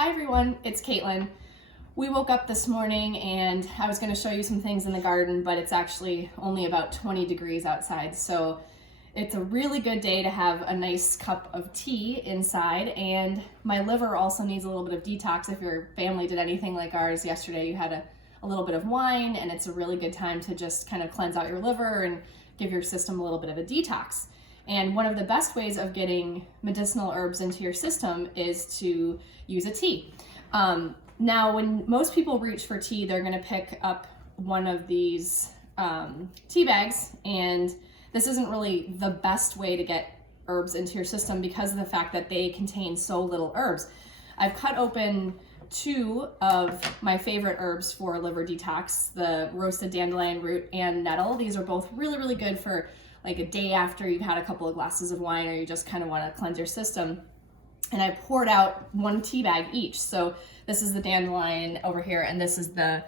Hi everyone, it's Caitlin. We woke up this morning and I was going to show you some things in the garden, but it's actually only about 20 degrees outside, so it's a really good day to have a nice cup of tea inside. And my liver also needs a little bit of detox. If your family did anything like ours yesterday, you had a little bit of wine, and it's a really good time to just kind of cleanse out your liver and give your system a little bit of a detox. And one of the best ways of getting medicinal herbs into your system is to use a tea. Now, when most people reach for tea, they're going to pick up one of these tea bags, and this isn't really the best way to get herbs into your system because of the fact that they contain so little herbs. I've cut open two of my favorite herbs for liver detox, the roasted dandelion root and nettle. These are both really, really good for like a day after you've had a couple of glasses of wine or you just kind of want to cleanse your system. And I poured out one tea bag each. So this is the dandelion over here, and this is the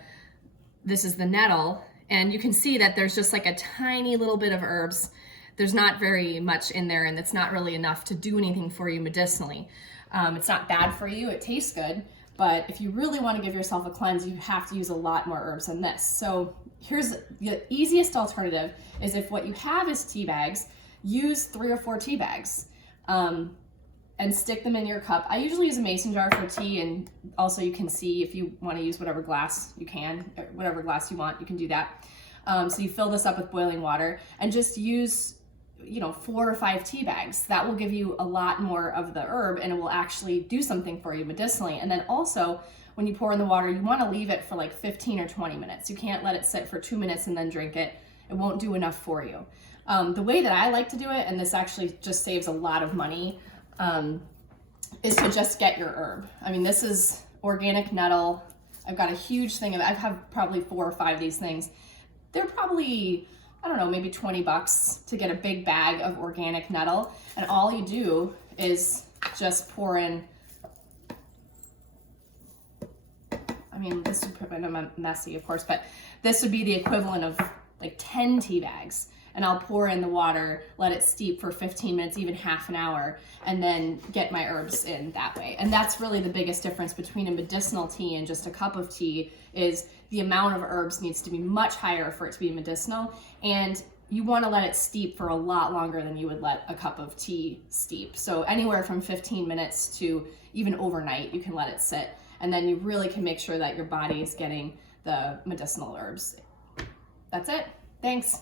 nettle. And you can see that there's just like a tiny little bit of herbs. There's not very much in there, and it's not really enough to do anything for you medicinally. It's not bad for you, it tastes good, but if you really want to give yourself a cleanse, you have to use a lot more herbs than this. So here's the easiest alternative is if what you have is tea bags, use 3 or 4 tea bags and stick them in your cup. I usually use a mason jar for tea, and also you can see if you want to use whatever glass you can, whatever glass you want, you can do that. So you fill this up with boiling water and just use 4 or 5 tea bags. That will give you a lot more of the herb, and it will actually do something for you medicinally. And then also, when you pour in the water, you want to leave it for like 15 or 20 minutes. You can't let it sit for 2 minutes and then drink it. It won't do enough for you. The way that I like to do it, and this actually just saves a lot of money, is to just get your herb. I mean, this is organic nettle. I've got a huge thing of it. I have probably 4 or 5 of these things. They're probably, I don't know, maybe $20 to get a big bag of organic nettle. And all you do is just pour in, I mean, this would put it messy, of course, but this would be the equivalent of like 10 tea bags. And I'll pour in the water, let it steep for 15 minutes, even half an hour, and then get my herbs in that way. And that's really the biggest difference between a medicinal tea and just a cup of tea, is the amount of herbs needs to be much higher for it to be medicinal. And you want to let it steep for a lot longer than you would let a cup of tea steep. So anywhere from 15 minutes to even overnight, you can let it sit. And then you really can make sure that your body is getting the medicinal herbs. That's it. Thanks.